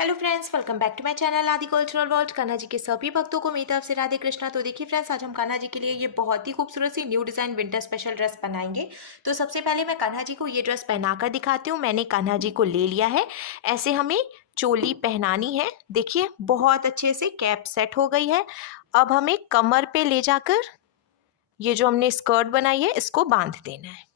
Hello friends, welcome back to my channel Aadi cultural world. Kanha ji के सभी भक्तों को मेरी तरफ से राधे कृष्णा। तो देखिए फ्रेंड्स, आज हम कान्हा जी के लिए ये बहुत ही खूबसूरत सी new design winter special dress बनाएंगे। तो सबसे पहले मैं कान्हा जी को ये ड्रेस पहनाकर दिखाती हूँ। मैंने कान्हा जी को ले लिया है। ऐसे हमें चोली पहनानी है। देखिए बहुत अच्छे से कैप सेट हो गई है। अब हमें कमर पे ले जाकर ये जो हमने स्कर्ट बनाई है इसको बांध देना है।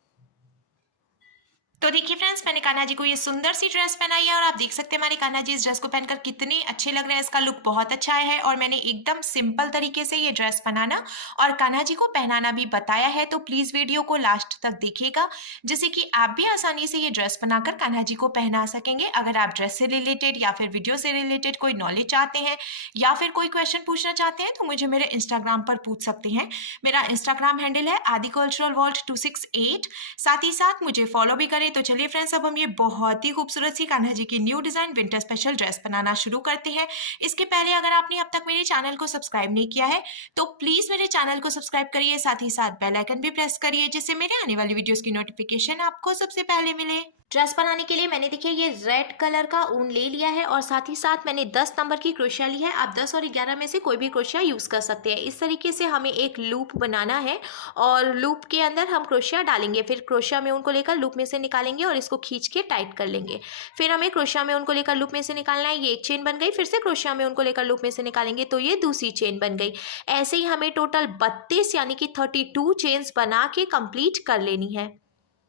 तो देखिए फ्रेंड्स, मैंने कान्हा जी को ये सुंदर सी ड्रेस पहनाई है और आप देख सकते हैं हमारे कान्हा जी इस ड्रेस को पहनकर कितने अच्छे लग रहे हैं। इसका लुक बहुत अच्छा है और मैंने एकदम सिंपल तरीके से ये ड्रेस बनाना और कान्हा जी को पहनाना भी बताया है। तो प्लीज वीडियो को लास्ट तक देखिएगा, जिससे कि आप भी आसानी से ये ड्रेस बनाकर कान्हा जी को पहना सकेंगे। अगर आप ड्रेस से रिलेटेड या फिर वीडियो से रिलेटेड कोई नॉलेज चाहते हैं या फिर कोई क्वेश्चन पूछना चाहते हैं तो मुझे मेरे इंस्टाग्राम पर पूछ सकते हैं। मेरा इंस्टाग्राम हैंडल है आदि कल्चरल वर्ल्ड 268। साथ ही साथ मुझे फॉलो भी करें। तो चलिए फ्रेंड्स, अब हम ये बहुत ही खूबसूरत सी कान्हा जी की new design winter special dress बनाना शुरू करते हैं। इसके पहले अगर आपने अब तक मेरे चैनल को सब्सक्राइब नहीं किया है तो प्लीज मेरे चैनल को सब्सक्राइब करिए, साथ ही साथ बेल आइकन भी प्रेस करिए, जिससे मेरे आने वाली वीडियोस की नोटिफिकेशन आपको सबसे पहले मिले। ड्रेस बनाने के लिए मैंने देखिए ये रेड कलर का ऊन ले लिया है और साथ ही साथ मैंने 10 नंबर की क्रोशिया ली है। आप 10 और 11 में से कोई भी क्रोशिया यूज कर सकते हैं। इस तरीके से हमें एक लूप बनाना है और लूप के अंदर हम क्रोशिया डालेंगे। फिर क्रोशिया में उनको लेकर लूप में से निकालेंगे और इसको खींच के टाइट कर लेंगे। फिर हमें क्रोशिया में उनको लेकर लूप में से निकालना है। ये एक चेन बन गई। फिर से क्रोशिया में उनको लेकर लूप में से निकालेंगे तो ये दूसरी चेन बन गई। ऐसे ही हमें टोटल 32 यानी कि 32 चेन्स बना के कंप्लीट कर लेनी है।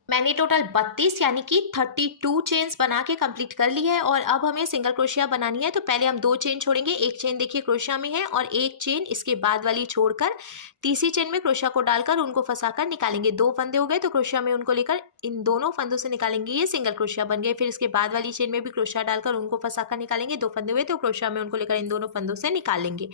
मैंने टोटल 32 यानी कि 32 चेन्स बना के कंप्लीट कर ली है और अब हमें सिंगल क्रोशिया बनानी है। तो पहले हम 2 चेन छोड़ेंगे। एक चेन देखिए क्रोशिया में है और एक चेन इसके बाद वाली छोड़कर तीसरी चेन में क्रोशिया को डालकर उनको फंसाकर निकालेंगे। 2 फंदे हो गए तो क्रोशिया में उनको लेकर इन दोनों फंदों से निकालेंगे। ये सिंगल क्रोशिया बन गए। फिर इसके बाद वाली चेन में भी क्रोशिया डालकर उनको फंसाकर निकालेंगे। 2 फंदे हुए तो क्रोशिया में उनको लेकर इन दोनों फंदों से निकालेंगे।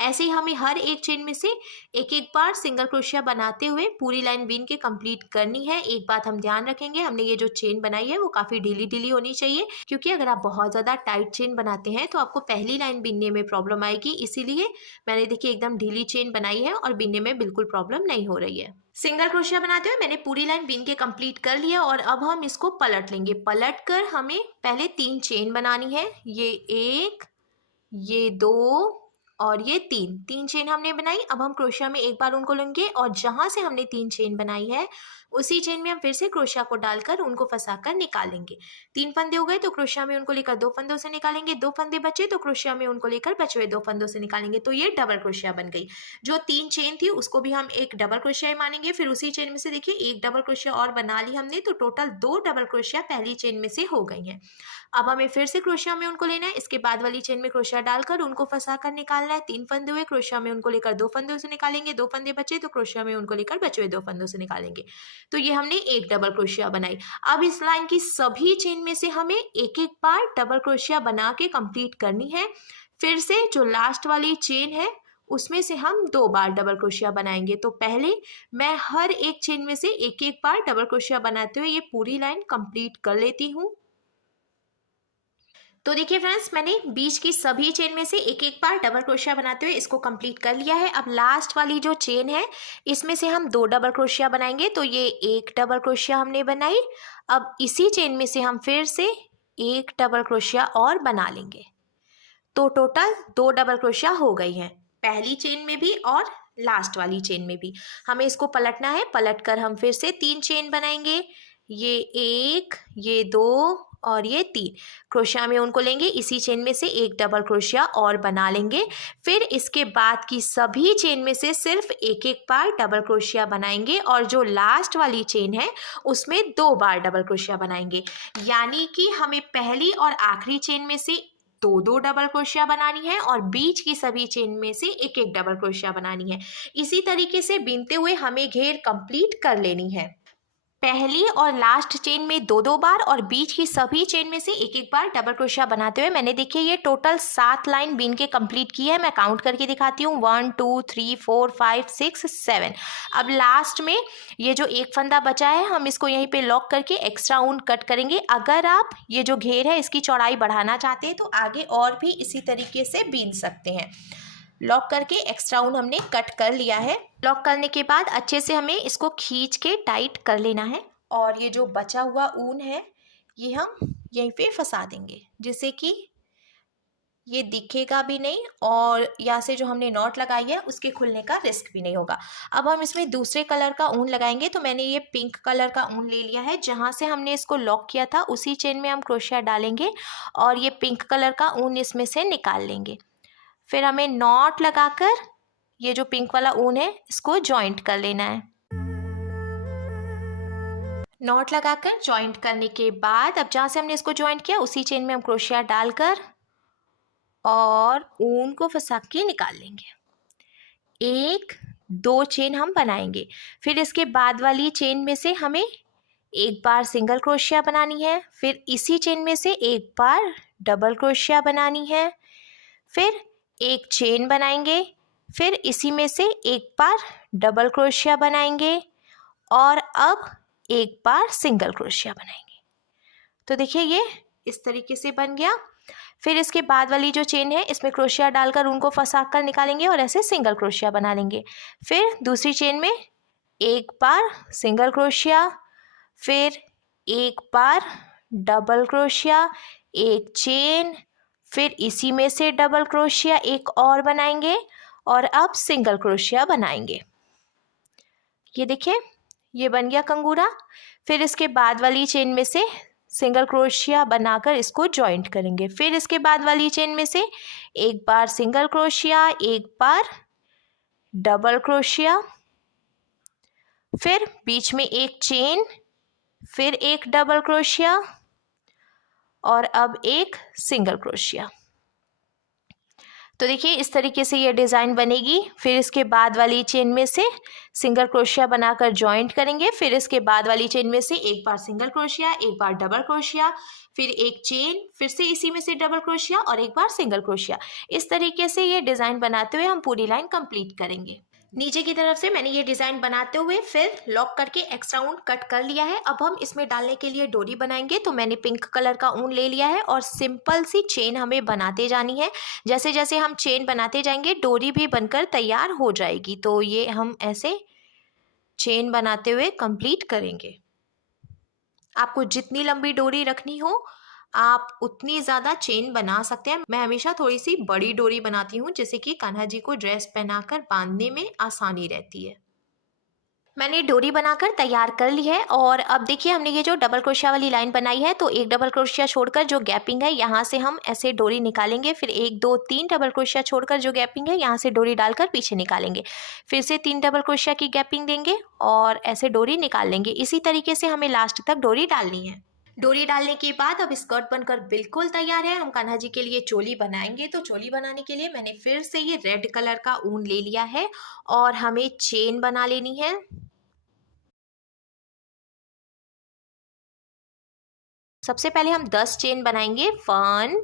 ऐसे ही हमें हर एक चेन में से एक एक बार सिंगल क्रोशिया बनाते हुए पूरी लाइन बीन के कंप्लीट करनी है। एक बात हम ध्यान रखेंगे, हमने ये जो चेन बनाई है वो काफी ढीली ढीली होनी चाहिए, क्योंकि अगर आप बहुत ज्यादा टाइट चेन बनाते हैं तो आपको पहली लाइन बीनने में प्रॉब्लम आएगी। इसीलिए मैंने देखिए एकदम ढीली चेन बनाई है और बीनने में बिल्कुल प्रॉब्लम नहीं हो रही है। सिंगल क्रोशिया बनाते हुए मैंने पूरी लाइन बीन के कंप्लीट कर लिया और अब हम इसको पलट लेंगे। पलट कर हमें पहले 3 चेन बनानी है। ये 1, ये 2 और ये 3 चेन हमने बनाई। अब हम क्रोशिया में एक बार उनको लेंगे और जहां से हमने 3 चेन बनाई है उसी चेन में हम फिर से क्रोशिया को डालकर उनको फंसाकर निकालेंगे। 3 फंदे हो गए तो क्रोशिया में उनको लेकर 2 फंदों से निकालेंगे। 2 फंदे बचे तो क्रोशिया में उनको लेकर बचे हुए 2 फंदों से निकालेंगे। तो ये डबल क्रोशिया बन गई। जो 3 चेन थी उसको भी हम एक डबल क्रोशिया ही मानेंगे। फिर उसी चेन में से देखिए एक डबल क्रोशिया और बना ली हमने, तो टोटल 2 डबल क्रोशिया पहली चेन में से हो गई हैं। अब हमें फिर से क्रोशिया में उनको लेना है। इसके बाद वाली चेन में क्रोशिया डालकर उनको फंसाकर निकालना है। 3 फंदे हुए, क्रोशिया में उनको लेकर 2 फंदों से निकालेंगे। 2 फंदे बचे तो क्रोशिया में उनको लेकर बचे हुए 2 फंदों से निकालेंगे। तो ये हमने एक डबल क्रोशिया बनाई। अब इस लाइन की सभी चेन में से हमें एक एक बार डबल क्रोशिया बना के कंप्लीट करनी है। फिर से जो लास्ट वाली चेन है उसमें से हम 2 बार डबल क्रोशिया बनाएंगे। तो पहले मैं हर एक चेन में से एक एक बार डबल क्रोशिया बनाते हुए ये पूरी लाइन कंप्लीट कर लेती हूँ। तो देखिए फ्रेंड्स, मैंने बीच की सभी चेन में से एक एक बार डबल क्रोशिया बनाते हुए इसको कंप्लीट कर लिया है। अब लास्ट वाली जो चेन है इसमें से हम 2 डबल क्रोशिया बनाएंगे। तो ये एक डबल क्रोशिया हमने बनाई। अब इसी चेन में से हम फिर से एक डबल क्रोशिया और बना लेंगे। तो टोटल 2 डबल क्रोशिया हो गई हैं, पहली चेन में भी और लास्ट वाली चेन में भी। हमें इसको पलटना है। पलट कर हम फिर से 3 चेन बनाएंगे। ये 1, ये 2 और ये 3 क्रोशिया में उनको लेंगे। इसी चेन में से एक डबल क्रोशिया और बना लेंगे। फिर इसके बाद की सभी चेन में से सिर्फ एक एक बार डबल क्रोशिया बनाएंगे और जो लास्ट वाली चेन है उसमें 2 बार डबल क्रोशिया बनाएंगे। यानी कि हमें पहली और आखिरी चेन में से 2 डबल क्रोशिया बनानी है और बीच की सभी चेन में से एक एक डबल क्रोशिया बनानी है। इसी तरीके से बीनते हुए हमें घेर कंप्लीट कर लेनी है। पहली और लास्ट चेन में 2 बार और बीच की सभी चेन में से एक एक बार डबल क्रोशिया बनाते हुए मैंने देखिए ये टोटल 7 लाइन बीन के कंप्लीट की है। मैं काउंट करके दिखाती हूँ, 1 2 3 4 5 6 7। अब लास्ट में ये जो एक फंदा बचा है हम इसको यहीं पे लॉक करके एक्स्ट्रा ऊन कट करेंगे। अगर आप ये जो घेर है इसकी चौड़ाई बढ़ाना चाहते हैं तो आगे और भी इसी तरीके से बीन सकते हैं। लॉक करके एक्स्ट्रा ऊन हमने कट कर लिया है। लॉक करने के बाद अच्छे से हमें इसको खींच के टाइट कर लेना है और ये जो बचा हुआ ऊन है ये हम यहीं पे फंसा देंगे, जिससे कि ये दिखेगा भी नहीं और यहाँ से जो हमने नॉट लगाई है उसके खुलने का रिस्क भी नहीं होगा। अब हम इसमें दूसरे कलर का ऊन लगाएंगे। तो मैंने ये पिंक कलर का ऊन ले लिया है, जहाँ से हमने इसको लॉक किया था उसी चेन में हम क्रोशिया डालेंगे और ये पिंक कलर का ऊन इसमें से निकाल लेंगे। फिर हमें नॉट लगाकर ये जो पिंक वाला ऊन है इसको जॉइंट कर लेना है। नॉट लगाकर जॉइंट करने के बाद अब जहाँ से हमने इसको जॉइंट किया उसी चेन में हम क्रोशिया डालकर और ऊन को फंसा के निकाल लेंगे। 1 2 चेन हम बनाएंगे। फिर इसके बाद वाली चेन में से हमें एक बार सिंगल क्रोशिया बनानी है, फिर इसी चेन में से एक बार डबल क्रोशिया बनानी है, फिर एक चेन बनाएंगे, फिर इसी में से एक बार डबल क्रोशिया बनाएंगे और अब एक बार सिंगल क्रोशिया बनाएंगे। तो देखिए ये इस तरीके से बन गया। फिर इसके बाद वाली जो चेन है इसमें क्रोशिया डालकर उनको फंसा कर निकालेंगे और ऐसे सिंगल क्रोशिया बना लेंगे। फिर दूसरी चेन में एक बार सिंगल क्रोशिया, फिर एक बार डबल क्रोशिया, एक चेन, फिर इसी में से डबल क्रोशिया एक और बनाएंगे और अब सिंगल क्रोशिया बनाएंगे। ये देखिए ये बन गया कंगूरा। फिर इसके बाद वाली चेन में से सिंगल क्रोशिया बनाकर इसको जॉइंट करेंगे। फिर इसके बाद वाली चेन में से एक बार सिंगल क्रोशिया, एक बार डबल क्रोशिया, फिर बीच में एक चेन, फिर एक डबल क्रोशिया और अब एक सिंगल क्रोशिया। तो देखिए इस तरीके से ये डिज़ाइन बनेगी। फिर इसके बाद वाली चेन में से सिंगल क्रोशिया बनाकर जॉइंट करेंगे। फिर इसके बाद वाली चेन में से एक बार सिंगल क्रोशिया, एक बार डबल क्रोशिया, फिर एक चेन, फिर से इसी में से डबल क्रोशिया और एक बार सिंगल क्रोशिया। इस तरीके से ये डिज़ाइन बनाते हुए हम पूरी लाइन कंप्लीट करेंगे। नीचे की तरफ से मैंने ये डिज़ाइन बनाते हुए फिर लॉक करके एक्स्ट्रा ऊन कट कर लिया है। अब हम इसमें डालने के लिए डोरी बनाएंगे। तो मैंने पिंक कलर का ऊन ले लिया है और सिंपल सी चेन हमें बनाते जानी है। जैसे जैसे हम चेन बनाते जाएंगे डोरी भी बनकर तैयार हो जाएगी। तो ये हम ऐसे चेन बनाते हुए कंप्लीट करेंगे। आपको जितनी लंबी डोरी रखनी हो आप उतनी ज़्यादा चेन बना सकते हैं। मैं हमेशा थोड़ी सी बड़ी डोरी बनाती हूँ जिससे कि कान्हा जी को ड्रेस पहनाकर बांधने में आसानी रहती है। मैंने डोरी बनाकर तैयार कर ली है और अब देखिए हमने ये जो डबल क्रोशिया वाली लाइन बनाई है तो एक डबल क्रोशिया छोड़कर जो गैपिंग है यहाँ से हम ऐसे डोरी निकालेंगे। फिर 1 2 3 डबल क्रोशिया छोड़कर जो गैपिंग है यहाँ से डोरी डालकर पीछे निकालेंगे। फिर से 3 डबल क्रोशिया की गैपिंग देंगे और ऐसे डोरी निकाल लेंगे। इसी तरीके से हमें लास्ट तक डोरी डालनी है। डोरी डालने के बाद अब स्कर्ट बनकर बिल्कुल तैयार है। हम कान्हा जी के लिए चोली बनाएंगे। तो चोली बनाने के लिए मैंने फिर से ये रेड कलर का ऊन ले लिया है और हमें चेन बना लेनी है। सबसे पहले हम 10 चेन बनाएंगे। 1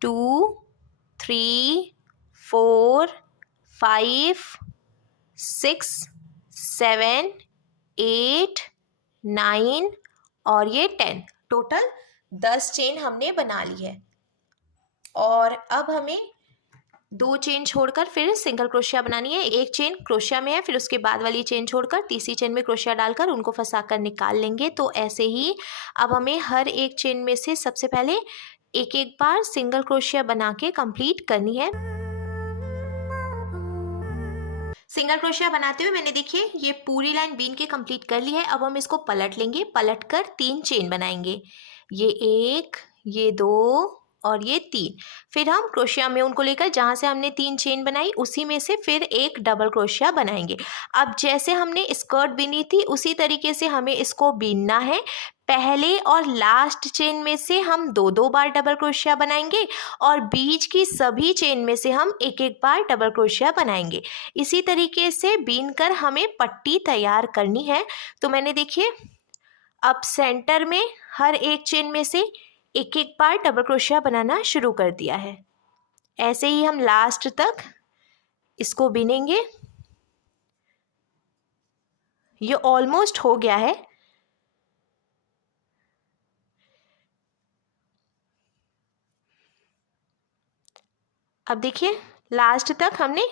2 3 4 5 6 7 8 9 और ये 10, टोटल 10 चेन हमने बना ली है। और अब हमें 2 चेन छोड़कर फिर सिंगल क्रोशिया बनानी है। एक चेन क्रोशिया में है, फिर उसके बाद वाली चेन छोड़कर तीसरी चेन में क्रोशिया डालकर उनको फंसाकर निकाल लेंगे। तो ऐसे ही अब हमें हर एक चेन में से सबसे पहले एक एक बार सिंगल क्रोशिया बना के कंप्लीट करनी है। सिंगल क्रोशिया बनाते हुए मैंने देखिए ये पूरी लाइन बीन के कंप्लीट कर ली है। अब हम इसको पलट लेंगे। पलट कर 3 चेन बनाएंगे। ये 1, ये 2 और ये 3। फिर हम क्रोशिया में उनको लेकर जहाँ से हमने 3 चेन बनाई उसी में से फिर एक डबल क्रोशिया बनाएंगे। अब जैसे हमने स्कर्ट बीनी थी उसी तरीके से हमें इसको बीनना है। पहले और लास्ट चेन में से हम 2-2 बार डबल क्रोशिया बनाएंगे और बीच की सभी चेन में से हम एक एक बार डबल क्रोशिया बनाएंगे। इसी तरीके से बीन कर हमें पट्टी तैयार करनी है। तो मैंने देखिए अब सेंटर में हर एक चेन में से एक एक बार डबल क्रोशिया बनाना शुरू कर दिया है। ऐसे ही हम लास्ट तक इसको बीनेंगे। ये ऑलमोस्ट हो गया है। अब देखिए लास्ट तक हमने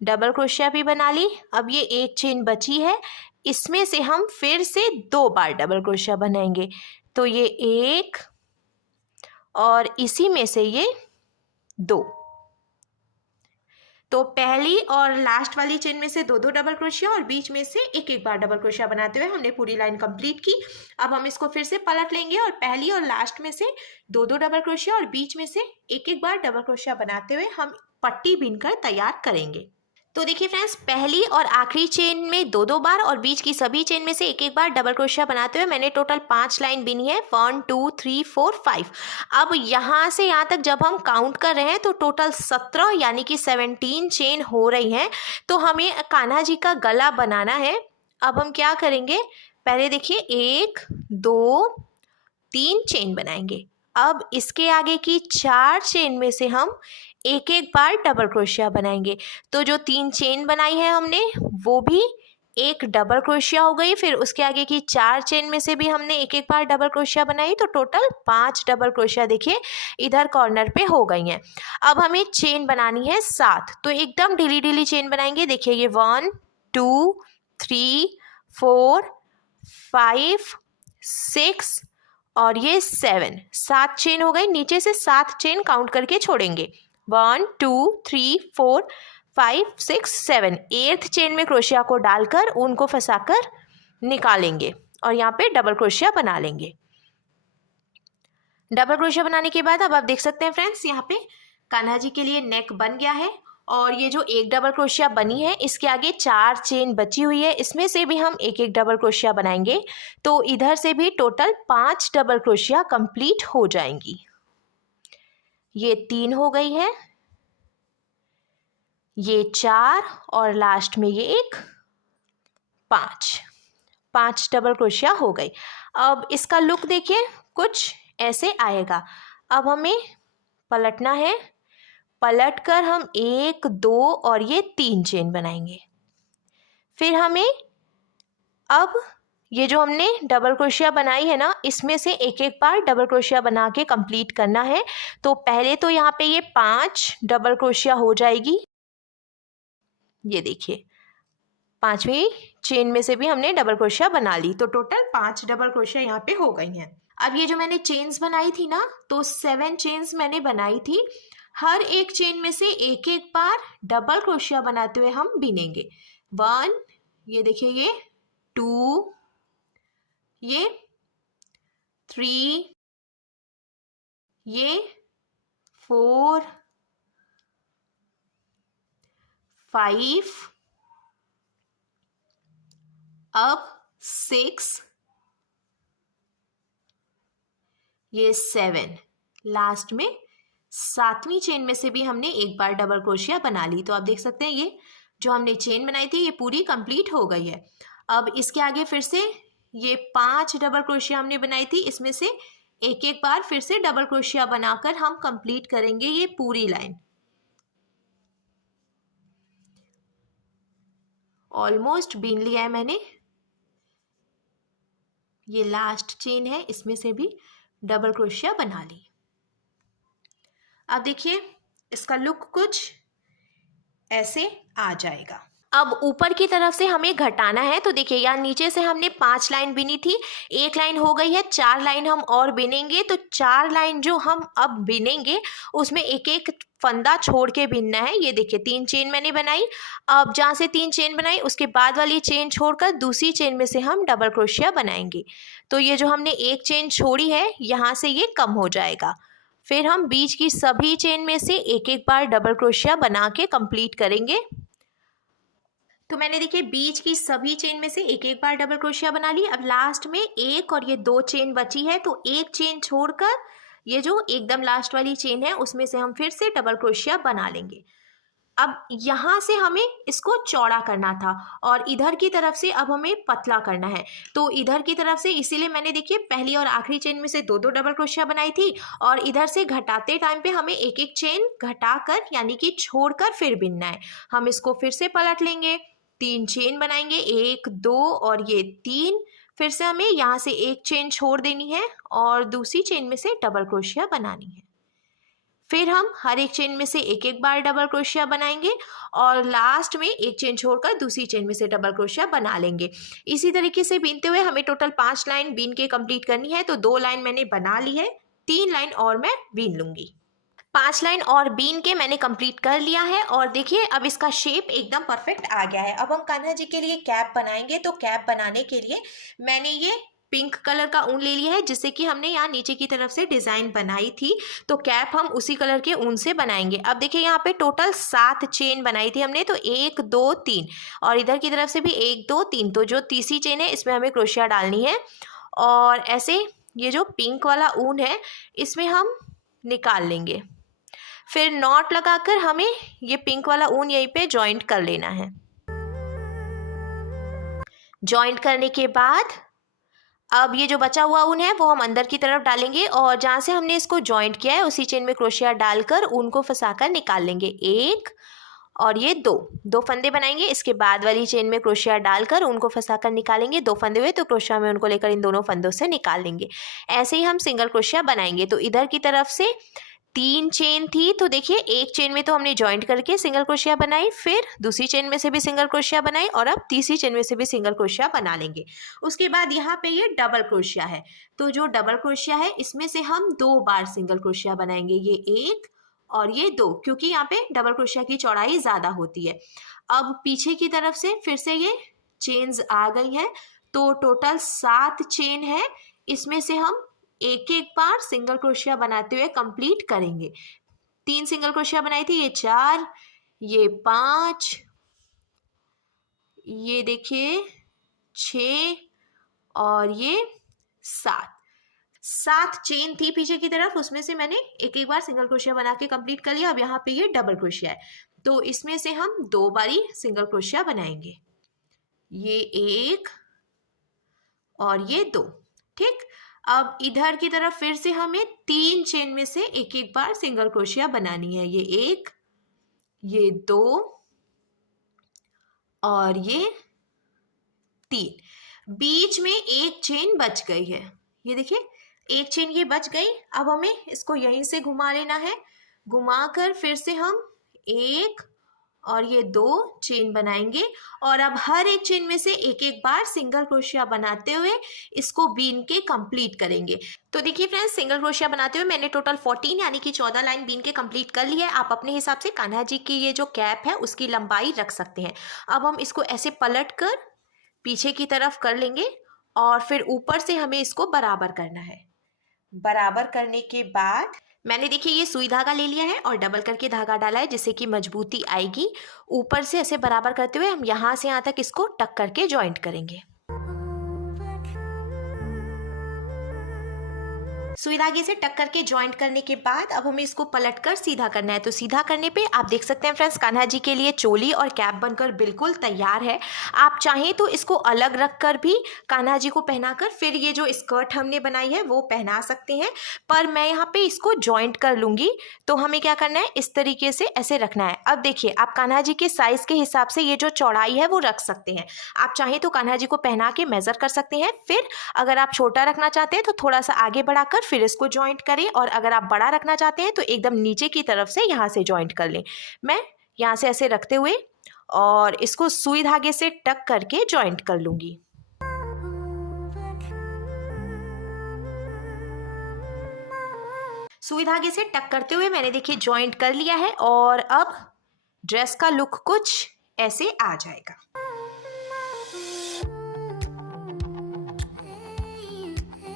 डबल क्रोशिया भी बना ली। अब ये एक चेन बची है, इसमें से हम फिर से 2 बार डबल क्रोशिया बनाएंगे। तो ये 1 और इसी में से ये 2। तो पहली और लास्ट वाली चेन में से दो दो डबल क्रोशिया और बीच में से एक एक बार डबल क्रोशिया बनाते हुए हमने पूरी लाइन कंप्लीट की। अब हम इसको फिर से पलट लेंगे और पहली और लास्ट में से दो दो डबल क्रोशिया और बीच में से एक एक बार डबल क्रोशिया बनाते हुए हम पट्टी बीनकर तैयार करेंगे। तो देखिए फ्रेंड्स, पहली और आखिरी चेन में दो दो बार और बीच की सभी चेन में से एक एक बार डबल क्रोशिया बनाते हुए मैंने टोटल 5 लाइन बिनी है। 1 2 3 4 5। अब यहाँ से यहाँ तक जब हम काउंट कर रहे हैं तो टोटल 17 यानी कि 17 चेन हो रही हैं। तो हमें कान्हा जी का गला बनाना है। अब हम क्या करेंगे, पहले देखिए 1 2 3 चेन बनाएंगे। अब इसके आगे की 4 चेन में से हम एक एक बार डबल क्रोशिया बनाएंगे। तो जो 3 चेन बनाई है हमने वो भी एक डबल क्रोशिया हो गई। फिर उसके आगे की 4 चेन में से भी हमने एक एक बार डबल क्रोशिया बनाई, तो टोटल 5 डबल क्रोशिया देखिए इधर कॉर्नर पे हो गई हैं। अब हमें चेन बनानी है 7, तो एकदम ढीली ढीली चेन बनाएंगे। देखिए ये 1 2 3 4 5 6 और ये 7 चेन हो गई। नीचे से 7 चेन काउंट करके छोड़ेंगे। 1 2 3 4 5 6 7। 8th चेन में क्रोशिया को डालकर ऊन को फंसाकर निकालेंगे और यहाँ पे डबल क्रोशिया बना लेंगे। डबल क्रोशिया बनाने के बाद अब आप देख सकते हैं फ्रेंड्स, यहाँ पे कान्हा जी के लिए नेक बन गया है। और ये जो एक डबल क्रोशिया बनी है इसके आगे 4 चेन बची हुई है, इसमें से भी हम एक एक डबल क्रोशिया बनाएंगे। तो इधर से भी टोटल 5 डबल क्रोशिया कंप्लीट हो जाएंगी। ये 3 हो गई है, ये 4 और लास्ट में ये एक 5 डबल क्रोशिया हो गई। अब इसका लुक देखिए कुछ ऐसे आएगा। अब हमें पलटना है, पलटकर हम 1 2 और ये 3 चेन बनाएंगे। फिर हमें अब ये जो हमने डबल क्रोशिया बनाई है ना, इसमें से एक एक बार डबल क्रोशिया बना के कंप्लीट करना है। तो पहले तो यहाँ पे ये 5 डबल क्रोशिया हो जाएगी। ये देखिए 5वीं चेन में से भी हमने डबल क्रोशिया बना ली, तो टोटल 5 डबल क्रोशिया यहाँ पे हो गई हैं। अब ये जो मैंने चेन्स बनाई थी ना, तो 7 चेन्स मैंने बनाई थी। हर एक चेन में से एक एक बार डबल क्रोशिया बनाते हुए हम बिनेंगे। 1, ये देखिए ये 2, ये 3, ये 4 5, अब 6, ये 7। लास्ट में 7वीं चेन में से भी हमने एक बार डबल क्रोशिया बना ली। तो आप देख सकते हैं ये जो हमने चेन बनाई थी ये पूरी कंप्लीट हो गई है। अब इसके आगे फिर से ये 5 डबल क्रोशिया हमने बनाई थी, इसमें से एक एक बार फिर से डबल क्रोशिया बनाकर हम कंप्लीट करेंगे ये पूरी लाइन। ऑलमोस्ट बीन लिया है मैंने। ये लास्ट चेन है, इसमें से भी डबल क्रोशिया बना ली। अब देखिए इसका लुक कुछ ऐसे आ जाएगा। अब ऊपर की तरफ से हमें घटाना है। तो देखिए यहाँ नीचे से हमने 5 लाइन बिनी थी, एक लाइन हो गई है, 4 लाइन हम और बिनेंगे। तो 4 लाइन जो हम अब बिनेंगे उसमें एक एक फंदा छोड़ के बिनना है। ये देखिए 3 चेन मैंने बनाई। अब जहाँ से 3 चेन बनाई उसके बाद वाली चेन छोड़कर दूसरी चेन में से हम डबल क्रोशिया बनाएंगे। तो ये जो हमने एक चेन छोड़ी है यहाँ से ये कम हो जाएगा। फिर हम बीच की सभी चेन में से एक एक बार डबल क्रोशिया बना के कंप्लीट करेंगे। तो मैंने देखिए बीच की सभी चेन में से एक एक बार डबल क्रोशिया बना ली। अब लास्ट में एक और ये 2 चेन बची है, तो एक चेन छोड़कर ये जो एकदम लास्ट वाली चेन है उसमें से हम फिर से डबल क्रोशिया बना लेंगे। अब यहाँ से हमें इसको चौड़ा करना था और इधर की तरफ से अब हमें पतला करना है। तो इधर की तरफ से इसीलिए मैंने देखिए पहली और आखिरी चेन में से दो दो डबल क्रोशिया बनाई थी और इधर से घटाते टाइम पे हमें एक एक चेन घटाकर यानी कि छोड़कर फिर बिनना है। हम इसको फिर से पलट लेंगे, 3 चेन बनाएंगे, 1 2 और ये 3। फिर से हमें यहाँ से एक चेन छोड़ देनी है और दूसरी चेन में से डबल क्रोशिया बनानी है। फिर हम हर एक चेन में से एक एक बार डबल क्रोशिया बनाएंगे और लास्ट में एक चेन छोड़कर दूसरी चेन में से डबल क्रोशिया बना लेंगे। इसी तरीके से बीनते हुए हमें टोटल 5 लाइन बीन के कंप्लीट करनी है। तो 2 लाइन मैंने बना ली है, 3 लाइन और मैं बीन लूंगी। 5 लाइन और बीन के मैंने कंप्लीट कर लिया है और देखिए अब इसका शेप एकदम परफेक्ट आ गया है। अब हम कान्हा जी के लिए कैप बनाएंगे। तो कैप बनाने के लिए मैंने ये पिंक कलर का ऊन ले लिया है, जिससे कि हमने यहाँ नीचे की तरफ से डिजाइन बनाई थी। तो कैप हम उसी कलर के ऊन से बनाएंगे। अब देखिए यहाँ पे टोटल 7 चेन बनाई थी हमने, तो 1 2 3 और इधर की तरफ से भी 1 2 3। तो जो तीसरी चेन है इसमें हमें क्रोशिया डालनी है और ऐसे ये जो पिंक वाला ऊन है इसमें हम निकाल लेंगे। फिर नॉट लगाकर हमें ये पिंक वाला ऊन यहीं पे जॉइंट कर लेना है। जॉइंट करने के बाद अब ये जो बचा हुआ ऊन है वो हम अंदर की तरफ डालेंगे और जहाँ से हमने इसको जॉइंट किया है उसी चेन में क्रोशिया डालकर ऊन को फंसाकर निकाल लेंगे। 1 और ये 2 फंदे बनाएंगे। इसके बाद वाली चेन में क्रोशिया डालकर ऊन को फंसाकर निकालेंगे। 2 फंदे हुए तो क्रोशिया में उनको लेकर इन दोनों फंदों से निकाल लेंगे। ऐसे ही हम सिंगल क्रोशिया बनाएंगे। तो इधर की तरफ से 3 चेन थी, तो देखिए एक चेन में तो हमने जॉइंट करके सिंगल क्रोशिया बनाई, फिर दूसरी चेन में से भी सिंगल क्रोशिया बनाई और अब तीसरी चेन में से भी सिंगल क्रोशिया बना लेंगे। उसके बाद यहाँ पे ये डबल क्रोशिया है, तो जो डबल क्रोशिया है इसमें से हम 2 बार सिंगल क्रोशिया बनाएंगे। ये 1 और ये 2, क्योंकि यहाँ पे डबल क्रोशिया की चौड़ाई ज़्यादा होती है। अब पीछे की तरफ से फिर से ये चेन्स आ गई हैं, तो टोटल 7 चेन है। इसमें से हम एक एक बार सिंगल क्रोशिया बनाते हुए कंप्लीट करेंगे। 3 सिंगल क्रोशिया बनाई थी, ये 4, ये 5, ये देखिए 6 और ये 7 चेन थी पीछे की तरफ, उसमें से मैंने एक एक बार सिंगल क्रोशिया बना के कंप्लीट कर लिया। अब यहाँ पे ये डबल क्रोशिया है, तो इसमें से हम 2 बारी सिंगल क्रोशिया बनाएंगे। ये 1 और ये 2। ठीक, अब इधर की तरफ फिर से हमें 3 चेन में से एक एक बार सिंगल क्रोशिया बनानी है। ये 1, ये 2 और ये 3। बीच में एक चेन बच गई है, ये देखिए एक चेन ये बच गई। अब हमें इसको यहीं से घुमा लेना है। घुमाकर फिर से हम 1 और ये 2 चेन बनाएंगे और अब हर एक चेन में से एक एक बार सिंगल क्रोशिया बनाते हुए इसको बीन के कंप्लीट करेंगे। तो देखिए फ्रेंड्स, सिंगल क्रोशिया बनाते हुए मैंने टोटल 14 यानी कि 14 लाइन बीन के कंप्लीट कर लिया है। आप अपने हिसाब से कान्हा जी की ये जो कैप है उसकी लंबाई रख सकते हैं। अब हम इसको ऐसे पलट कर पीछे की तरफ कर लेंगे और फिर ऊपर से हमें इसको बराबर करना है। बराबर करने के बाद मैंने देखिए ये सुई धागा ले लिया है और डबल करके धागा डाला है, जिससे कि मजबूती आएगी। ऊपर से ऐसे बराबर करते हुए हम यहाँ से यहाँ तक इसको टक करके जॉइंट करेंगे। सुई धागे से टक करके जॉइंट करने के बाद अब हमें इसको पलटकर सीधा करना है। तो सीधा करने पे आप देख सकते हैं फ्रेंड्स, कान्हा जी के लिए चोली और कैप बनकर बिल्कुल तैयार है। आप चाहें तो इसको अलग रख कर भी कान्हा जी को पहनाकर फिर ये जो स्कर्ट हमने बनाई है वो पहना सकते हैं, पर मैं यहाँ पे इसको जॉइंट कर लूँगी। तो हमें क्या करना है, इस तरीके से ऐसे रखना है। अब देखिए आप कान्हा जी के साइज़ के हिसाब से ये जो चौड़ाई है वो रख सकते हैं। आप चाहें तो कान्हा जी को पहना के मेज़र कर सकते हैं। फिर अगर आप छोटा रखना चाहते हैं तो थोड़ा सा आगे बढ़ाकर फिर इसको जॉइंट करें, और अगर आप बड़ा रखना चाहते हैं तो एकदम नीचे की तरफ से यहाँ से जॉइंट कर लें। मैं यहाँ से ऐसे रखते हुए और इसको सुई धागे से टक करके जॉइंट कर लूंगी। सुई धागे से टक करते हुए मैंने देखिए जॉइंट कर लिया है और अब ड्रेस का लुक कुछ ऐसे आ जाएगा।